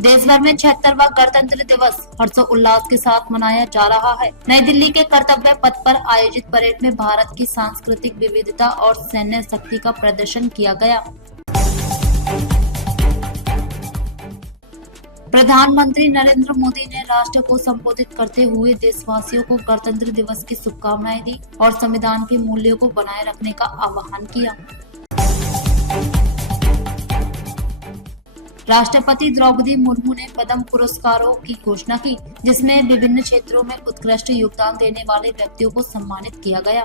देश भर में 76वां गणतंत्र दिवस हर्षोल्लास के साथ मनाया जा रहा है। नई दिल्ली के कर्तव्य पथ पर आयोजित परेड में भारत की सांस्कृतिक विविधता और सैन्य शक्ति का प्रदर्शन किया गया। प्रधानमंत्री नरेंद्र मोदी ने राष्ट्र को संबोधित करते हुए देशवासियों को गणतंत्र दिवस की शुभकामनाएं दी और संविधान के मूल्यों को बनाए रखने का आह्वान किया। राष्ट्रपति द्रौपदी मुर्मू ने पद्म पुरस्कारों की घोषणा की, जिसमें विभिन्न क्षेत्रों में उत्कृष्ट योगदान देने वाले व्यक्तियों को सम्मानित किया गया।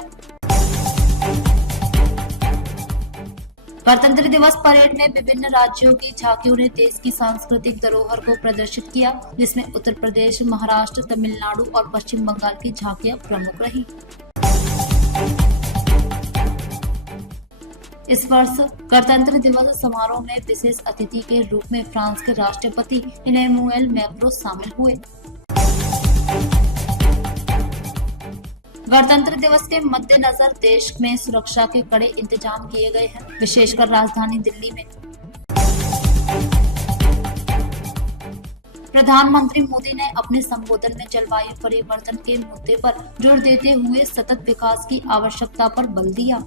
गणतंत्र दिवस परेड में विभिन्न राज्यों की झांकियों ने देश की सांस्कृतिक धरोहर को प्रदर्शित किया, जिसमें उत्तर प्रदेश, महाराष्ट्र, तमिलनाडु और पश्चिम बंगाल की झांकियां प्रमुख रही। इस वर्ष गणतंत्र दिवस समारोह में विशेष अतिथि के रूप में फ्रांस के राष्ट्रपति इमैनुएल मैक्रों शामिल हुए। गणतंत्र दिवस के मद्देनजर देश में सुरक्षा के कड़े इंतजाम किए गए हैं, विशेषकर राजधानी दिल्ली में। प्रधानमंत्री मोदी ने अपने संबोधन में जलवायु परिवर्तन के मुद्दे पर जोर देते हुए सतत विकास की आवश्यकता पर बल दिया।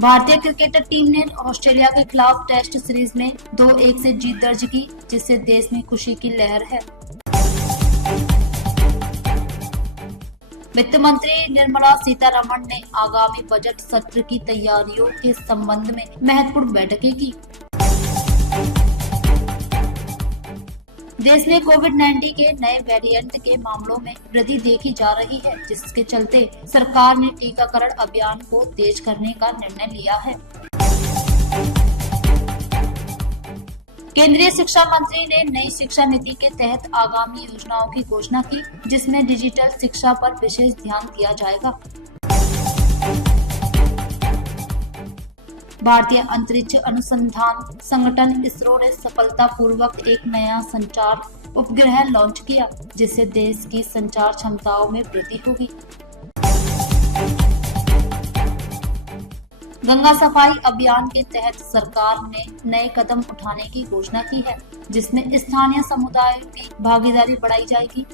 भारतीय क्रिकेट टीम ने ऑस्ट्रेलिया के खिलाफ टेस्ट सीरीज में 2-1 से जीत दर्ज की, जिससे देश में खुशी की लहर है। वित्त मंत्री निर्मला सीतारमण ने आगामी बजट सत्र की तैयारियों के संबंध में महत्वपूर्ण बैठकें की। देश में कोविड-19 के नए वेरिएंट के मामलों में वृद्धि देखी जा रही है, जिसके चलते सरकार ने टीकाकरण अभियान को तेज करने का निर्णय लिया है। केंद्रीय शिक्षा मंत्री ने नई शिक्षा नीति के तहत आगामी योजनाओं की घोषणा की, जिसमें डिजिटल शिक्षा पर विशेष ध्यान दिया जाएगा। भारतीय अंतरिक्ष अनुसंधान संगठन इसरो ने सफलतापूर्वक एक नया संचार उपग्रह लॉन्च किया, जिससे देश की संचार क्षमताओं में वृद्धि होगी। गंगा सफाई अभियान के तहत सरकार ने नए कदम उठाने की घोषणा की है, जिसमें स्थानीय समुदायों की भागीदारी बढ़ाई जाएगी।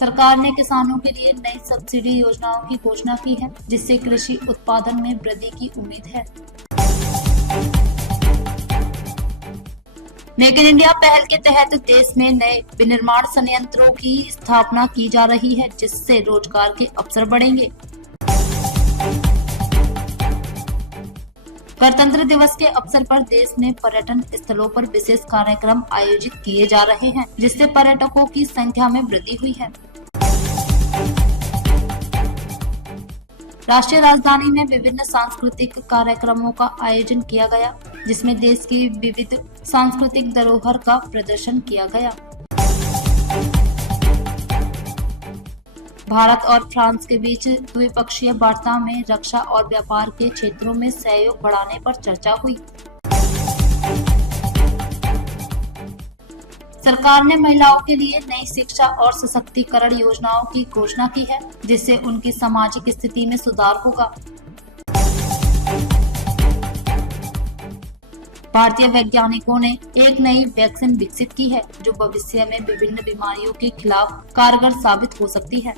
सरकार ने किसानों के लिए नई सब्सिडी योजनाओं की घोषणा की है, जिससे कृषि उत्पादन में वृद्धि की उम्मीद है। मेक इन इंडिया पहल के तहत देश में नए विनिर्माण संयंत्रों की स्थापना की जा रही है, जिससे रोजगार के अवसर बढ़ेंगे। गणतंत्र दिवस के अवसर पर देश में पर्यटन स्थलों पर विशेष कार्यक्रम आयोजित किए जा रहे हैं, जिससे पर्यटकों की संख्या में वृद्धि हुई है। राष्ट्रीय राजधानी में विभिन्न सांस्कृतिक कार्यक्रमों का आयोजन किया गया, जिसमें देश की विविध सांस्कृतिक धरोहर का प्रदर्शन किया गया। भारत और फ्रांस के बीच द्विपक्षीय वार्ता में रक्षा और व्यापार के क्षेत्रों में सहयोग बढ़ाने पर चर्चा हुई। सरकार ने महिलाओं के लिए नई शिक्षा और सशक्तिकरण योजनाओं की घोषणा की है, जिससे उनकी सामाजिक स्थिति में सुधार होगा। भारतीय वैज्ञानिकों ने एक नई वैक्सीन विकसित की है, जो भविष्य में विभिन्न बीमारियों के खिलाफ कारगर साबित हो सकती है।